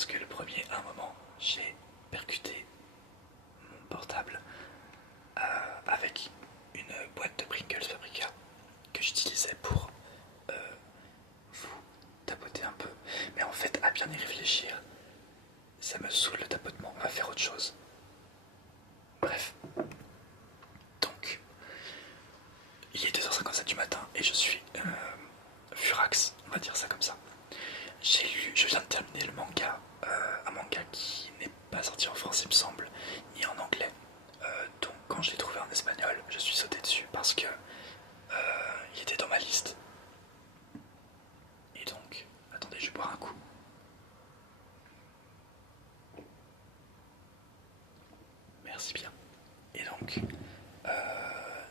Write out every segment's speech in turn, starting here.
parce que le premier, à un moment, j'ai percuté mon portable avec une boîte de Pringles Paprika que j'utilisais pour vous tapoter un peu. Mais en fait, à bien y réfléchir, ça me saoule le tapotement, on va faire autre chose. Bref. Donc, il est 2h57 du matin et je suis furax, on va dire ça comme ça. Je viens de terminer le manga, un manga qui n'est pas sorti en France il me semble, ni en anglais. Donc quand je l'ai trouvé en espagnol, je suis sauté dessus parce que il était dans ma liste. Et donc, attendez, je vais boire un coup. Merci bien. Et donc,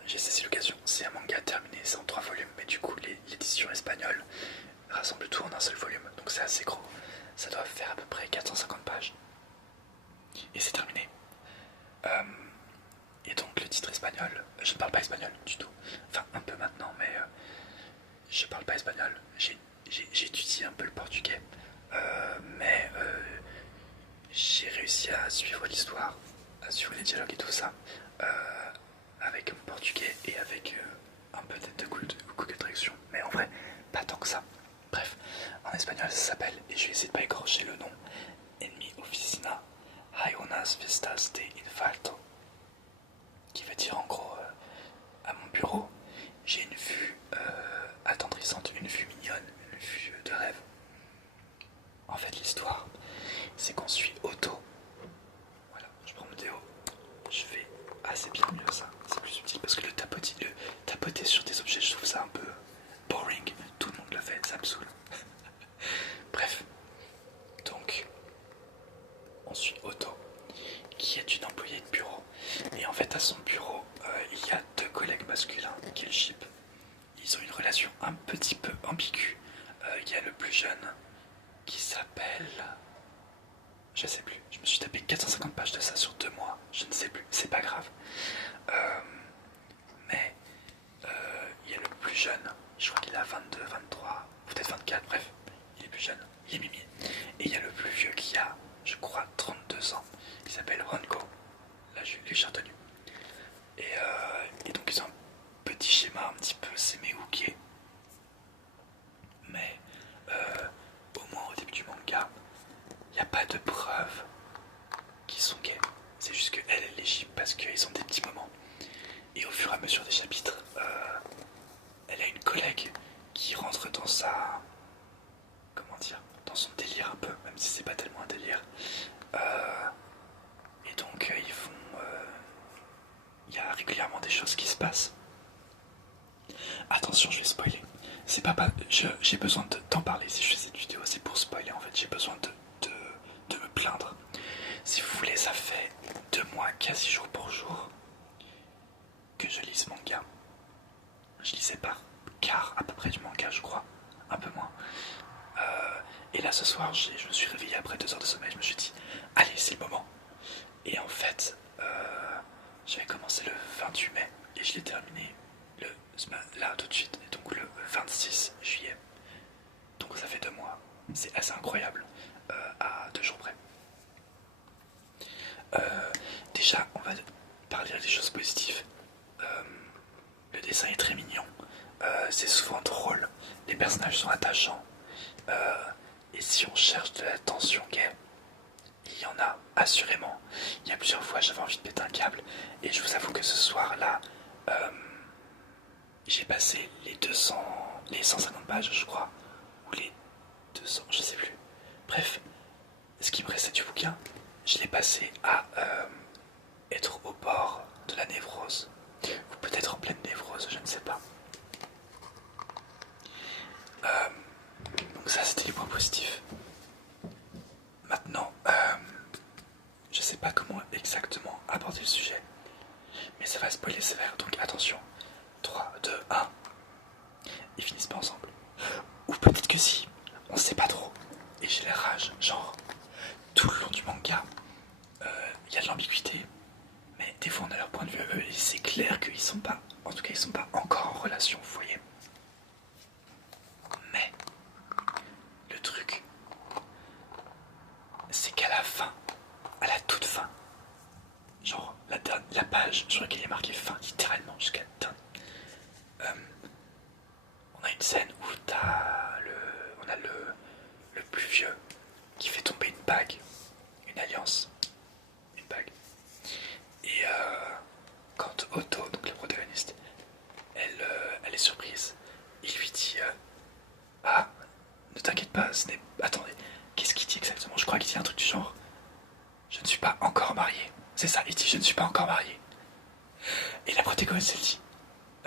j'ai saisi l'occasion. C'est un manga terminé, c'est en 3 volumes, mais du coup l'édition espagnole rassemble tout en un seul volume, donc c'est assez gros. Ça doit faire à peu près 450 pages. Et c'est terminé. Et donc le titre espagnol, je ne parle pas espagnol du tout. Enfin un peu maintenant, mais je parle pas espagnol. J'ai étudié un peu le portugais, mais j'ai réussi à suivre l'histoire, à suivre les dialogues et tout ça, avec mon portugais et avec un peu d'aide de Google Traduction. Mais en vrai, pas tant que ça. Bref, en espagnol ça s'appelle, et je vais essayer de pas écorcher le nom, En mi oficina hay unas vistas de infarto, qui veut dire en gros à mon bureau j'ai une vue attendrissante, une vue mignonne, une vue de rêve. En fait l'histoire c'est qu'on suit Otto. Voilà, je prends mon déo, je fais assez bien mieux ça, c'est plus subtil parce que le tapoter sur des objets je trouve ça un peu boring, tout le monde le fait, ça me saoule. Bref, donc on suit Otto qui est une employée de bureau. Et en fait, à son bureau, il y a 2 collègues masculins qu'elle ship. Ils ont une relation un petit peu ambiguë. Il y a le plus jeune qui s'appelle... Je sais plus, je me suis tapé 450 pages de ça sur 2 mois. Je ne sais plus, c'est pas grave. Mais il y a le plus jeune, je crois qu'il a 22, 23, peut-être 24, bref. Il est plus jeune, il est mimi. Et il y a le plus vieux qui a, je crois, 32 ans. Il s'appelle Honko. Là, je l'ai retenu. Et donc, ils ont un petit schéma un petit peu sémé-hooké. Mais au moins au début du manga, il n'y a pas de preuves qu'ils sont gays. C'est juste qu'elle est légitime parce qu'ils ont des petits moments. Et au fur et à mesure des chapitres, elle a une collègue qui rentre dans sa... Comment dire, dans son délire un peu, même si c'est pas tellement un délire. Et donc ils font... Il y a régulièrement des choses qui se passent. Attention, je vais spoiler. C'est pas, j'ai besoin d'en parler. Si je fais cette vidéo, c'est pour spoiler en fait. J'ai besoin de me plaindre. Si vous voulez, ça fait 2 mois, quasi jour pour jour, que je lis ce manga. Je lisais par quart à peu près du manga, je crois. Un peu moins. Et là, ce soir, je me suis réveillé après 2 heures de sommeil. Je me suis dit, allez, c'est le moment. Et en fait, j'avais commencé le 28 mai et je l'ai terminé là tout de suite, et donc le 26 juillet. Donc ça fait 2 mois. C'est assez incroyable, à 2 jours près. Déjà, on va parler des choses positives. Le dessin est très mignon. C'est souvent drôle. Les personnages sont attachants. Et si on cherche de la tension gay, il y en a assurément. Il y a plusieurs fois j'avais envie de péter un câble. Et je vous avoue que ce soir-là, j'ai passé les 150 pages, je crois. Ou les 200, je sais plus. Bref, ce qui me restait du bouquin, je l'ai passé à être au bord de la névrose. Ou peut-être en pleine névrose, je ne sais pas. Donc ça, c'était les points positifs. Maintenant, je sais pas comment exactement aborder le sujet, mais ça va spoiler sévère, donc attention. 3, 2, 1. Ils finissent pas ensemble. Ou peut-être que si, on sait pas trop. Et j'ai la rage, genre, tout le long du manga, il y a de l'ambiguïté, mais des fois on a leur point de vue à eux, et c'est clair qu'ils sont pas, en tout cas ils sont pas encore en relation, vous voyez. Mais, le truc,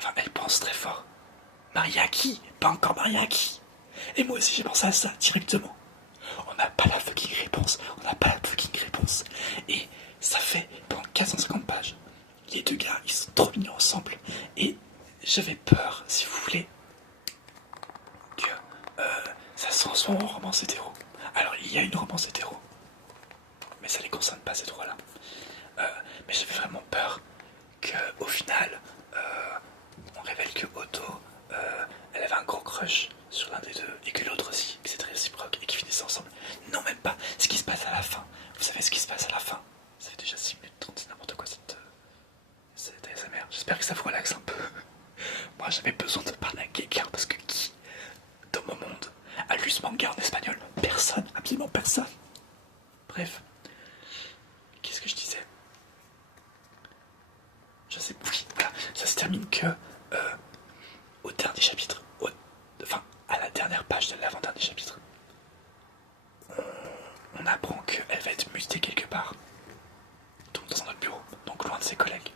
Enfin, elle pense très fort. Mariée à qui? Pas encore mariée à qui? Et moi aussi j'ai pensé à ça directement. On n'a pas la fucking réponse. On n'a pas la fucking réponse. Et ça fait pendant 450 pages. Les deux gars, ils sont trop mignons ensemble. Et j'avais peur, si vous voulez, que ça se transforme en romance hétéro. Alors il y a une romance hétéro, mais ça les concerne pas ces trois-là. Mais j'avais vraiment peur qu'au final, on révèle que Otto, elle avait un gros crush sur l'un des deux, et que l'autre aussi, que c'était réciproque, et qu'ils finissaient ensemble. Non, même pas. Ce qui se passe à la fin. Vous savez ce qui se passe à la fin? Ça fait déjà 6 minutes 30, c'est n'importe quoi cette ASMR. J'espère que ça vous relaxe un peu. Moi, j'avais besoin de parler à quelqu'un, parce que qui, dans mon monde, a lu ce manga en espagnol? Personne, absolument personne. Bref. Qu'est-ce que je disais? Je sais plus. Voilà, ça se termine que au dernier chapitre, enfin à la dernière page de l'avant-dernier chapitre, on apprend qu'elle va être mutée quelque part, donc dans un autre bureau, donc loin de ses collègues.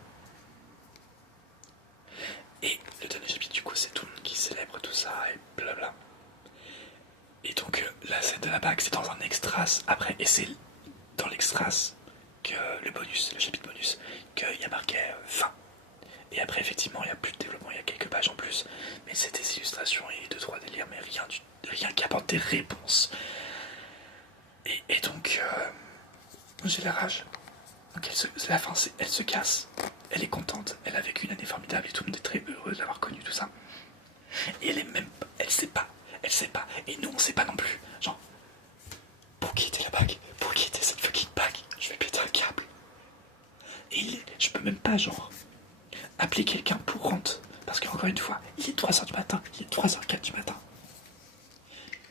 Et le dernier chapitre du coup c'est tout le monde qui célèbre tout ça et blabla. Et donc la scène de la bague c'est dans un extras après, et c'est dans l'extras que le bonus, le chapitre bonus, qu'il y a marqué fin. Et après effectivement il y a plus de développement, il y a quelques pages en plus, mais c'est des illustrations et 2-3 délires, mais rien qui apporte des réponses. Et donc j'ai la rage. Donc la fin c'est elle se casse, elle est contente, elle a vécu une année formidable et tout le monde est très heureux de l'avoir connue, tout ça. Et elle est même pas, elle sait pas, et nous on sait pas non plus. Genre, pour qui était la bague? Pour qui était cette fucking bague? Je vais péter un câble. Et je peux même pas genre appeler quelqu'un pour rentrer. Parce qu'encore une fois, il est 3h du matin, il est 3h04 du matin.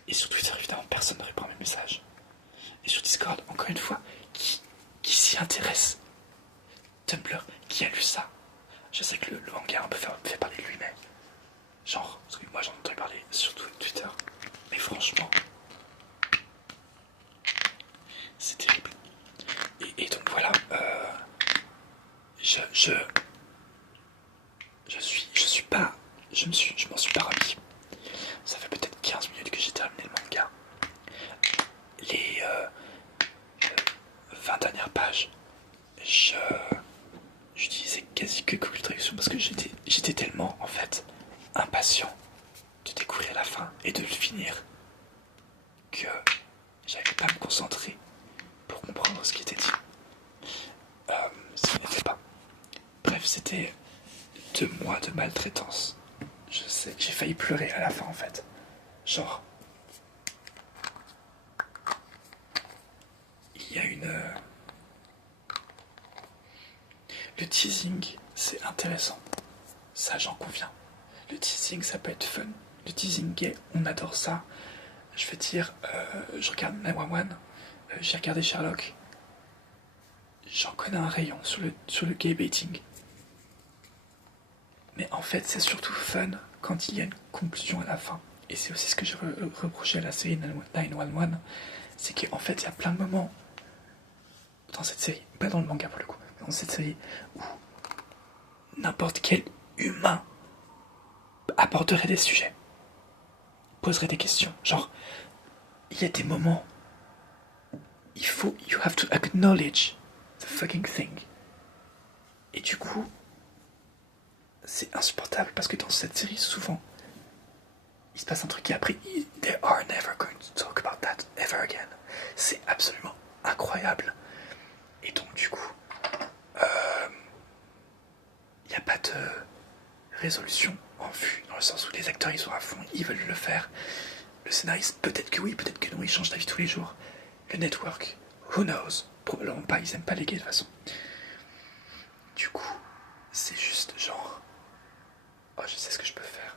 Et sur Twitter, évidemment, personne ne répond à mes messages. Et sur Discord, encore une fois, qui s'y intéresse? Tumblr, qui a lu ça? Je sais que le manga un peu fait parler de lui, mais genre, parce que moi j'en entends parler sur Twitter. Mais franchement, c'est terrible. Et donc voilà, je m'en suis pas remis. Ça fait peut-être 15 minutes que j'ai terminé le manga. Les 20 dernières pages, j'utilisais quasi que Google Traduction parce que j'étais tellement en fait impatient de découvrir la fin et de le finir que j'arrivais pas à me concentrer pour comprendre ce qui était dit. Ça n'était pas. Bref, c'était 2 mois de maltraitance. Je sais, j'ai failli pleurer à la fin en fait. Genre, il y a une... Le teasing, c'est intéressant. Ça, j'en conviens. Le teasing, ça peut être fun. Le teasing gay, on adore ça. Je veux dire, je regarde 911, j'ai regardé Sherlock. J'en connais un rayon sur le gay baiting. Mais en fait, c'est surtout fun quand il y a une conclusion à la fin. Et c'est aussi ce que je reprochais à la série 911. C'est qu'en fait, il y a plein de moments dans cette série, pas dans le manga pour le coup, mais dans cette série, où n'importe quel humain aborderait des sujets, poserait des questions. Genre, il y a des moments, you have to acknowledge the fucking thing. Et du coup, c'est insupportable parce que dans cette série, souvent, il se passe un truc et après, they are never going to talk about that ever again. C'est absolument incroyable. Et donc, du coup, il n'y a pas de résolution en vue, dans le sens où les acteurs, ils sont à fond, ils veulent le faire. Le scénariste, peut-être que oui, peut-être que non, il change d'avis tous les jours. Le network, who knows? Probablement pas, ils aiment pas les gays de toute façon. Du coup, c'est juste genre... Oh, je sais ce que je peux faire.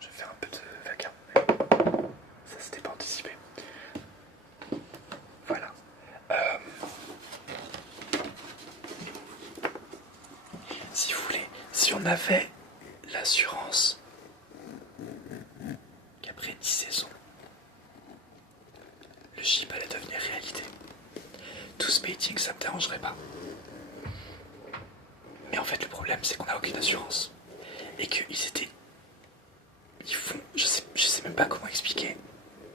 Je vais faire un peu de vacarme, mais ça c'était pas anticipé. Voilà. Si vous voulez, si on avait l'assurance qu'après 10 saisons, le ship allait devenir réalité, tout ce baiting, ça me dérangerait pas. Mais en fait, le problème, c'est qu'on n'a aucune assurance. et qu'ils étaient... Ils font... Je sais même pas comment expliquer.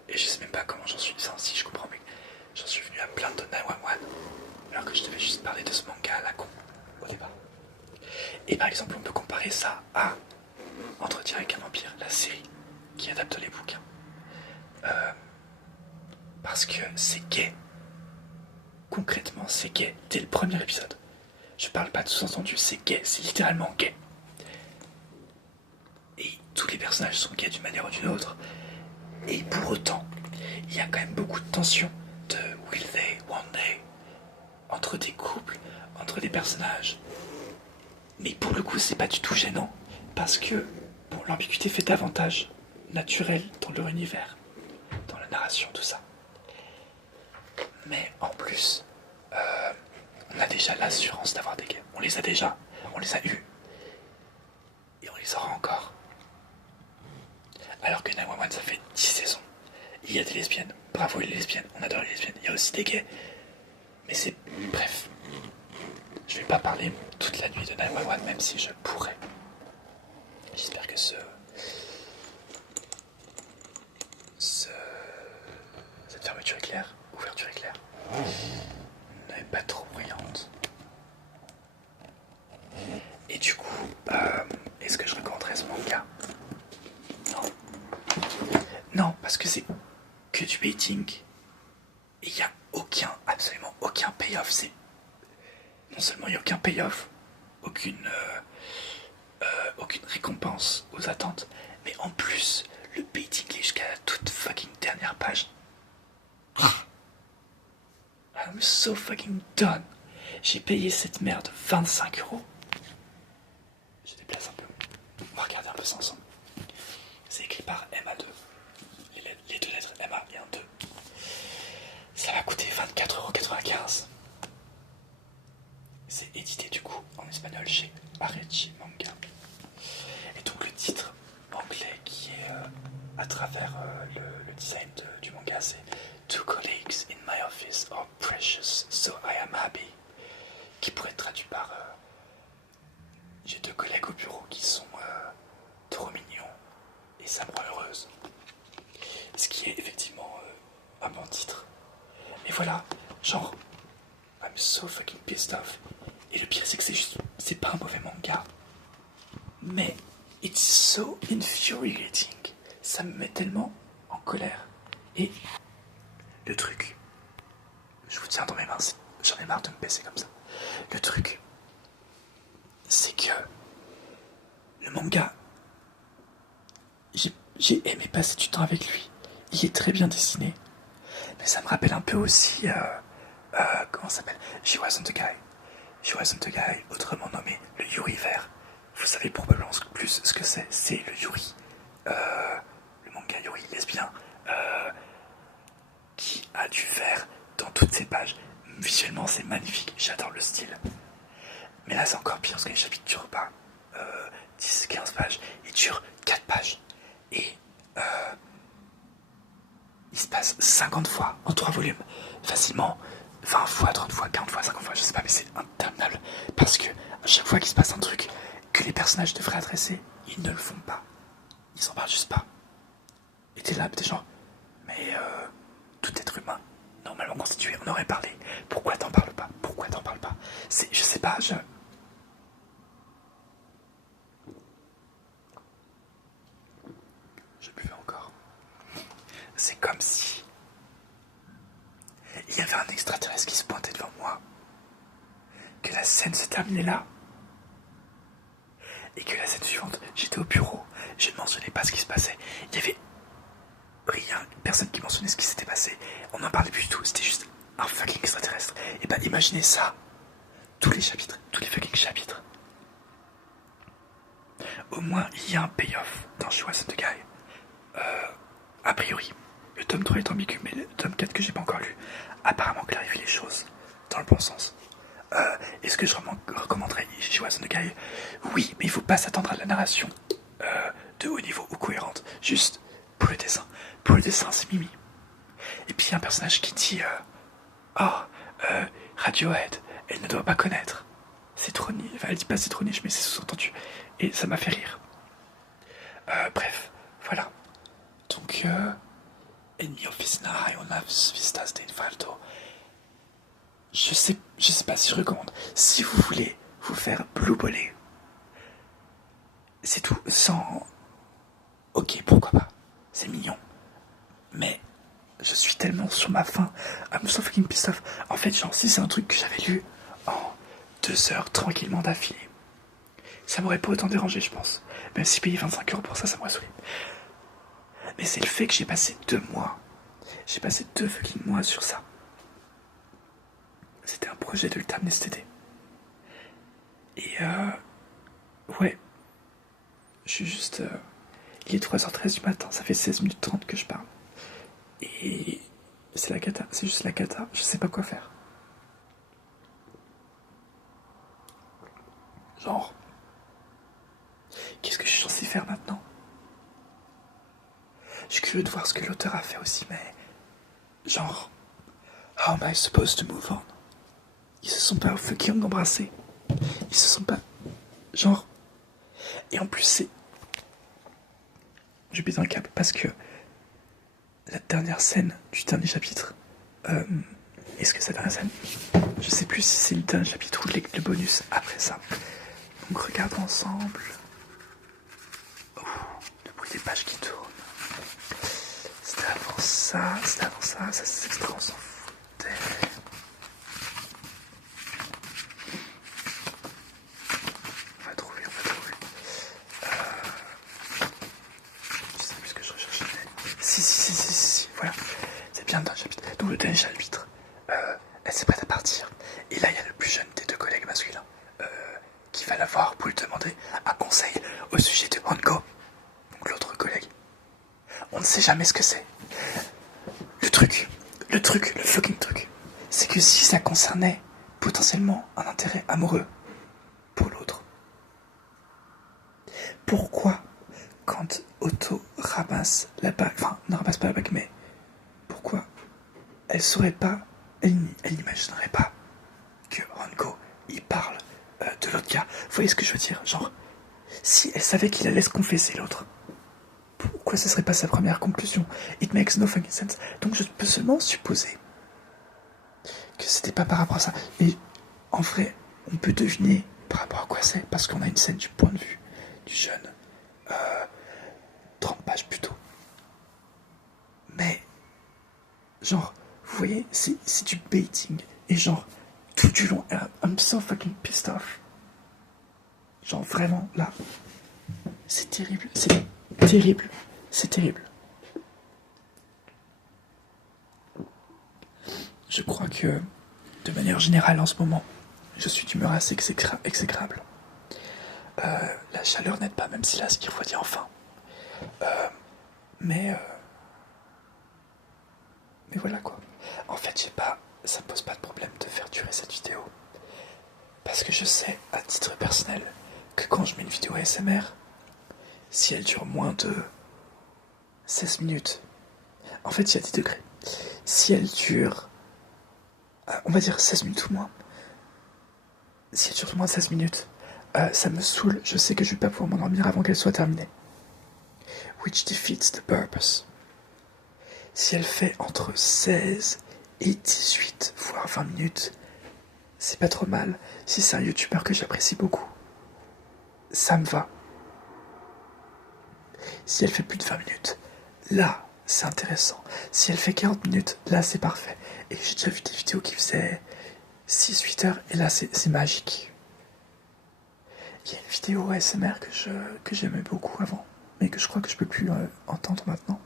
Et je sais même pas comment j'en suis... Ça aussi, je comprends, mais j'en suis venu à plaindre de 911. Alors que je devais juste parler de ce manga à la con, au départ. Et par exemple, on peut comparer ça à Entretien avec un vampire, la série qui adapte les bouquins. Parce que c'est gay. Concrètement, c'est gay dès le premier épisode. Je parle pas de sous-entendu, c'est gay, c'est littéralement gay. Et tous les personnages sont gays d'une manière ou d'une autre. Et pour autant, il y a quand même beaucoup de tension de will they, won't they, entre des couples, entre des personnages. Mais pour le coup, c'est pas du tout gênant. Parce que bon, l'ambiguïté fait davantage naturelle dans leur univers, dans la narration, tout ça. Mais en plus, on a déjà l'assurance d'avoir des gays. On les a déjà, on les a eus. Et on les aura encore. Alors que 911, ça fait 10 saisons. Il y a des lesbiennes. Bravo les lesbiennes, on adore les lesbiennes. Il y a aussi des gays. Mais c'est... Bref. Je vais pas parler toute la nuit de 911, même si je pourrais. J'espère que cette fermeture éclair, ouverture éclair, n'est pas trop bruyante. Et du coup, est-ce que je recommanderais ce manga? Non. Non, parce que c'est que du baiting. Et il n'y a absolument aucun payoff. C'est... Non seulement il n'y a aucun payoff, aucune récompense aux attentes, mais en plus, le baiting est jusqu'à la toute fucking dernière page. I'm so fucking done. J'ai payé cette merde 25€. Je déplace un peu. On va regarder un peu ça ensemble. C'est écrit par MA2. Les deux lettres MA et un 2. Ça va coûter 24,95€. C'est édité du coup en espagnol chez Arechi Manga. Et donc le titre anglais qui est à travers le design du manga, c'est Two colleagues in my office are precious, so I am happy. Qui pourrait être traduit par j'ai deux collègues au bureau qui sont trop mignons et ça me rend heureuse. Ce qui est effectivement un bon titre. Et voilà, genre, I'm so fucking pissed off. Et le pire, c'est que c'est pas un mauvais manga. Mais, it's so infuriating. Ça me met tellement en colère. Et, le truc, je vous tiens dans mes mains, j'en ai marre de me baisser comme ça. Le truc, c'est que le manga, j'ai aimé passer du temps avec lui. Il est très bien dessiné. Mais ça me rappelle un peu aussi, comment ça s'appelle, She Wasn't a Guy. She Wasn't a Guy, autrement nommé le Yuri vert. Vous savez probablement plus ce que c'est le Yuri. Le manga Yuri lesbien, qui a du vert dans toutes ses pages. Visuellement, c'est magnifique, j'adore le style. Mais là, c'est encore pire parce que les chapitres durent pas 10-15 pages. Ils durent 4 pages. Et il se passe 50 fois en 3 volumes. Facilement 20 fois, 30 fois, 40 fois, 50 fois, je sais pas, mais c'est interminable. Parce que à chaque fois qu'il se passe un truc que les personnages devraient adresser, ils ne le font pas. Ils en parlent juste pas. Et t'es là, t'es genre, mais tout être humain, normalement constitué, on aurait parlé. Pourquoi t'en parles pas? Pourquoi t'en parles pas? Je sais pas, je buvais encore. C'est comme si il y avait un extraterrestre qui se pointait devant moi, que la scène se terminait là, et que la scène suivante, j'étais au bureau, je ne mentionnais pas ce qui se passait. Il y avait rien, personne qui mentionnait ce qui s'était passé. On n'en parlait plus du tout, c'était juste un fucking extraterrestre. Et bah imaginez ça, tous les fucking chapitres. Au moins il y a un payoff dans She Wasn't a Guy. A priori, le tome 3 est ambigu, mais le tome 4 que j'ai pas encore lu apparemment clarifie les choses dans le bon sens. Est-ce que je recommanderais She Wasn't a Guy? Oui, mais il faut pas s'attendre à la narration de haut niveau ou cohérente, juste pour le dessin. Pour le dessin, c'est Mimi. Et puis il y a un personnage qui dit Radiohead, elle ne doit pas connaître. C'est trop niche, enfin, elle dit pas c'est trop niche, mais c'est sous-entendu. Et ça m'a fait rire. Bref, voilà. Donc, en minha oficina há uma vistas de Falto. Je sais pas si je recommande. Si vous voulez vous faire blueboler, c'est tout, sans... Ok, pourquoi pas, c'est mignon. Mais je suis tellement sur ma faim. I'm so fucking pissed off. En fait, genre, si c'est un truc que j'avais lu en 2 heures tranquillement d'affilée, ça m'aurait pas autant dérangé, je pense. Même si payer 25 € pour ça, ça m'aurait saoulé. Mais c'est le fait que j'ai passé 2 mois. J'ai passé 2 fucking mois sur ça. C'était un projet de le terminer cet été. Et ouais. Je suis juste... il est 3h13 du matin, ça fait 16 minutes 30 que je parle. Et c'est la cata, c'est juste la cata, je sais pas quoi faire. Genre... Qu'est-ce que je suis censé faire maintenant? Je suis curieux de voir ce que l'auteur a fait aussi, mais... Genre... How am I supposed to move on? Ils se sont pas fucking embrassés. Ils se sont pas... Genre... Et en plus c'est... Je pète un câble parce que... La dernière scène du dernier chapitre... Est-ce que c'est la dernière scène? Je sais plus si c'est le dernier chapitre ou le bonus après ça. Donc regardons ensemble... Oh, le bruit des pages qui tournent. C'était avant ça, ça c'est extra, on s'en foutait. On va trouver. Je sais plus ce que je recherchais. Si, voilà. C'est bien le dernier chapitre. Donc le dernier chapitre, elle s'est prête à partir. Et là, il y a le plus jeune des 2 collègues masculins qui va la voir pour lui demander un conseil au sujet de Hanko. Donc l'autre collègue. On ne sait jamais ce que c'est. Le fucking truc, c'est que si ça concernait potentiellement un intérêt amoureux pour l'autre, pourquoi quand Otto ramasse la bague, enfin ne ramasse pas la bague, mais pourquoi elle saurait pas, elle n'imaginerait pas que Hanko il parle de l'autre gars. Vous voyez ce que je veux dire? Genre, si elle savait qu'il allait se confesser l'autre, pourquoi ce serait pas sa première conclusion? It makes no fucking sense. Donc je peux seulement supposer que c'était pas par rapport à ça. Mais en vrai, on peut deviner par rapport à quoi c'est, parce qu'on a une scène du point de vue du jeune. 30 pages plus tôt. Mais, genre, vous voyez, c'est du baiting. Et genre, tout du long, I'm so fucking pissed off. Genre, vraiment, là, c'est terrible, c'est terrible. Je crois que, de manière générale en ce moment, je suis d'humeur assez exécrable. La chaleur n'aide pas, même si là, ce qu'il refroidit enfin. Mais voilà quoi. En fait, ça me pose pas de problème de faire durer cette vidéo. Parce que je sais, à titre personnel, que quand je mets une vidéo ASMR, si elle dure moins de 16 minutes, en fait, il y a des degrés. Si elle dure, on va dire 16 minutes ou moins, si elle dure moins de 16 minutes, ça me saoule, je sais que je vais pas pouvoir m'endormir avant qu'elle soit terminée. Which defeats the purpose. Si elle fait entre 16 et 18, voire 20 minutes, c'est pas trop mal. Si c'est un youtubeur que j'apprécie beaucoup, ça me va. Si elle fait plus de 20 minutes, là, c'est intéressant. Si elle fait 40 minutes, là, c'est parfait. Et j'ai déjà vu des vidéos qui faisaient 6-8 heures, et là, c'est magique. Il y a une vidéo ASMR que j'aimais beaucoup avant, mais que je crois que je peux plus entendre maintenant.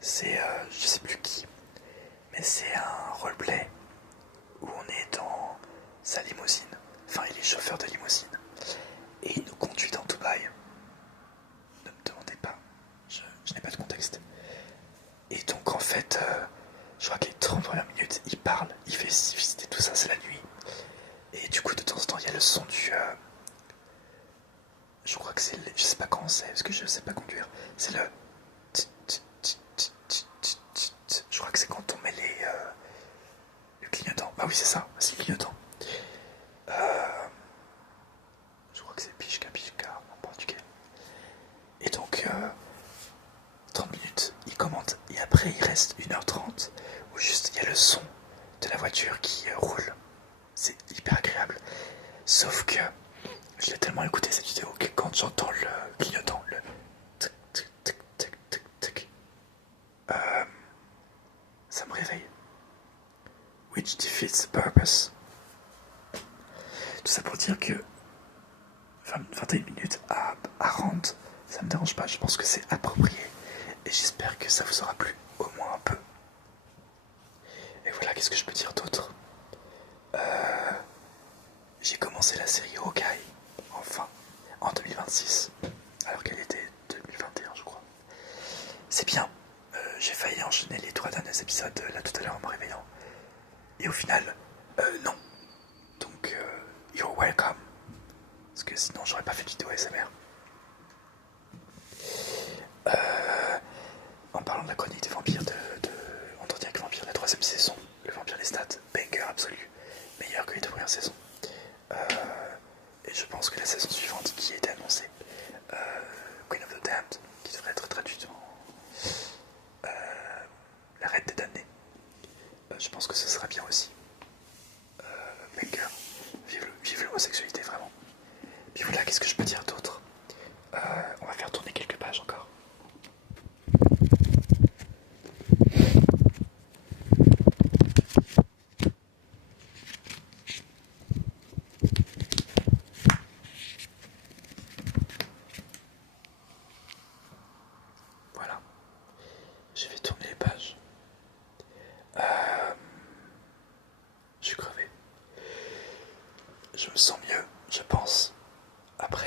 C'est, je sais plus qui, mais c'est un roleplay où on est dans sa limousine. Enfin, il est chauffeur de limousine. Et il nous conduit dans Dubaï. Ne me demandez pas, je n'ai pas de contexte. Et donc, en fait, je crois qu'il est 30 premières minutes, il parle, il fait visiter tout ça, c'est la nuit. Et du coup, de temps en temps, il y a le son du... je crois que c'est... Je sais pas comment c'est, parce que je sais pas conduire. C'est le... Je crois que c'est quand on met le clignotant. Ah oui, c'est ça, c'est le clignotant. Je crois que c'est Pishka en portugais. Et donc, après il reste 1h30 où juste il y a le son de la voiture qui roule. C'est hyper agréable. Sauf que je l'ai tellement écouté cette vidéo que quand j'entends le clignotant, le tic tic tic tic tic tic, ça me réveille. Which defeats the purpose. Tout ça pour dire que 21 minutes à rendre, ça me dérange pas, je pense que c'est approprié. Et j'espère que ça vous aura plu, au moins un peu. Et voilà, qu'est-ce que je peux dire d'autre? J'ai commencé la série Hawkeye, enfin, en 2026, alors qu'elle était 2021 je crois. C'est bien, j'ai failli enchaîner les 3 derniers épisodes là tout à l'heure en me réveillant. Et au final, non. Donc, you're welcome. Parce que sinon j'aurais pas fait de vidéo ASMR. En parlant de la chronique des vampires de Entretien avec Vampire, la 3ème saison, le vampire des stats, banger absolu, meilleur que les 2 premières saisons. Et je pense que la saison suivante qui a été annoncée, Queen of the Damned, qui devrait être traduite en La Reine des Damnés, je pense que ce sera bien aussi. Banger, vive l'homosexualité vraiment. Puis voilà, qu'est-ce que je peux dire d'autre? On va faire tourner quelques pages encore. Voilà, j'ai fait tourner les pages. Je suis crevé. Je me sens mieux, je pense, après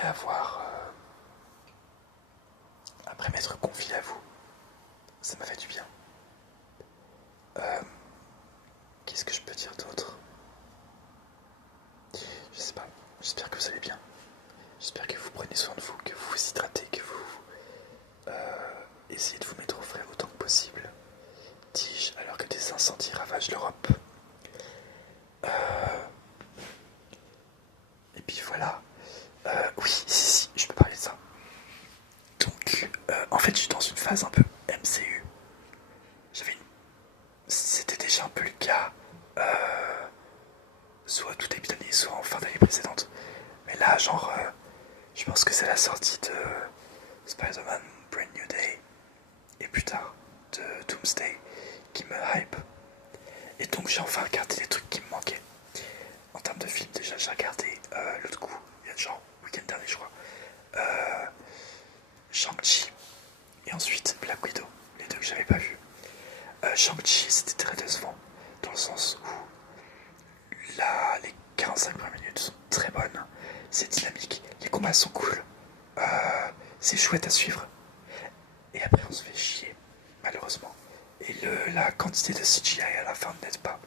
m'être confié à vous. Ça m'a fait du bien. Qu'est-ce que je peux dire d'autre? Je sais pas. J'espère que vous allez bien. J'espère que vous prenez soin de vous, que vous vous hydratez, que vous essayez de vous mettre au frais autant que possible. Dis-je, alors que des incendies ravagent l'Europe. Et puis voilà. Oui, si, je peux parler de ça. Donc, en fait, je suis dans une phase un peu MCU. C'était déjà un peu le cas, soit tout début d'année, soit en fin d'année précédente. Mais là, genre, je pense que c'est la sortie de Spider-Man Brand New Day et plus tard de Doomsday qui me hype. Et donc j'ai enfin regardé les trucs qui me manquaient. En termes de films, déjà j'ai regardé l'autre coup, il y a genre week-end dernier je crois, Shang-Chi et ensuite Black Widow, les deux que j'avais pas vus. Shang-Chi c'était très décevant dans le sens où les 45 premières minutes sont très bonnes, c'est dynamique, les combats sont cool, c'est chouette à suivre. Et après on se fait chier, malheureusement. Et la quantité de CGI à la fin n'aide pas.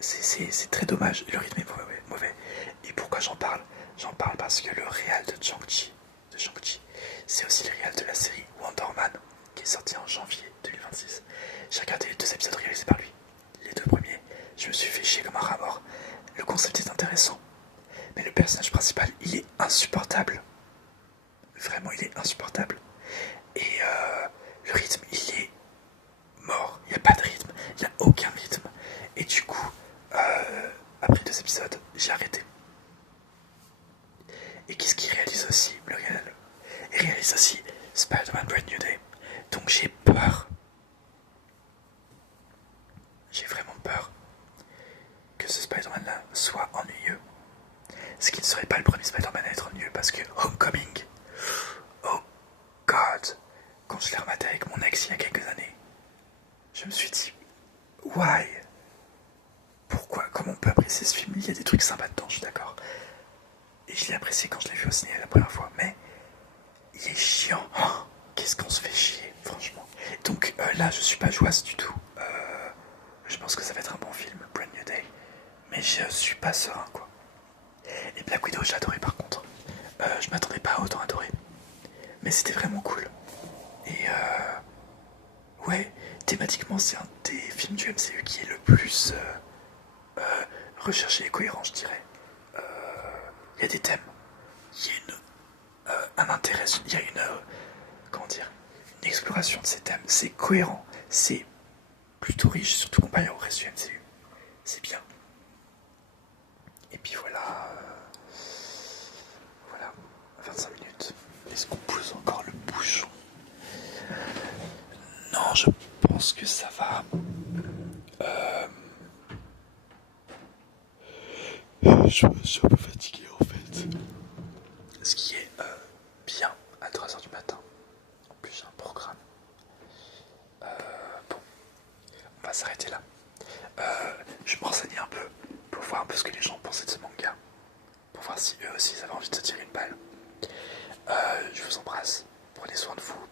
C'est très dommage, le rythme est mauvais. Et pourquoi j'en parle? J'en parle parce que le réal de Shang-Chi, c'est aussi le réal de la série Wonder Man, qui est sorti en janvier 2026. J'ai regardé les 2 épisodes réalisés par lui. Les 2 premiers, je me suis fait chier comme un rat mort. Le concept est intéressant, mais le personnage principal, il est insupportable. Vraiment, il est insupportable. Et le rythme, il est mort. Il n'y a pas de rythme, il n'y a aucun rythme. Et du coup, après 2 épisodes, j'ai arrêté. Et qu'est-ce qu'il réalise aussi, le réel? Il réalise aussi Spider-Man Brand New Day. Donc j'ai peur. J'ai vraiment peur que ce Spider-Man là soit ennuyeux. Ce qui ne serait pas le premier Spider-Man à être ennuyeux parce que Homecoming, oh god, quand je l'ai rematé avec mon ex il y a quelques années, je me suis dit, why? Pourquoi? Comment on peut apprécier ce film? Il y a des trucs sympas dedans, je suis d'accord. Et je l'ai apprécié quand je l'ai vu au ciné la première fois, mais il est chiant. Oh, qu'est-ce qu'on se fait chier, franchement. Donc là, je suis pas jouasse du tout. Je pense que ça va être un bon film, Brand New Day. Mais je suis pas serein, quoi. Et Black Widow, j'ai adoré par contre. Je m'attendais pas à autant adorer. Mais c'était vraiment cool. Et ouais, thématiquement, c'est un des films du MCU qui est le plus recherché et cohérent, je dirais. Il y a des thèmes, il y a un intérêt, il y a comment dire, une exploration de ces thèmes, c'est cohérent, c'est plutôt riche, surtout comparé au reste du MCU. C'est bien. Et puis voilà, voilà, 25 minutes. Est-ce qu'on pousse encore le bouchon? Non, je pense que ça va. Je suis un peu fatigué en fait. Ce qui est bien à 3h du matin. En plus j'ai un programme. Bon, on va s'arrêter là. Je vais me renseigner un peu pour voir un peu ce que les gens pensaient de ce manga. Pour voir si eux aussi ils avaient envie de se tirer une balle. Je vous embrasse. Prenez soin de vous.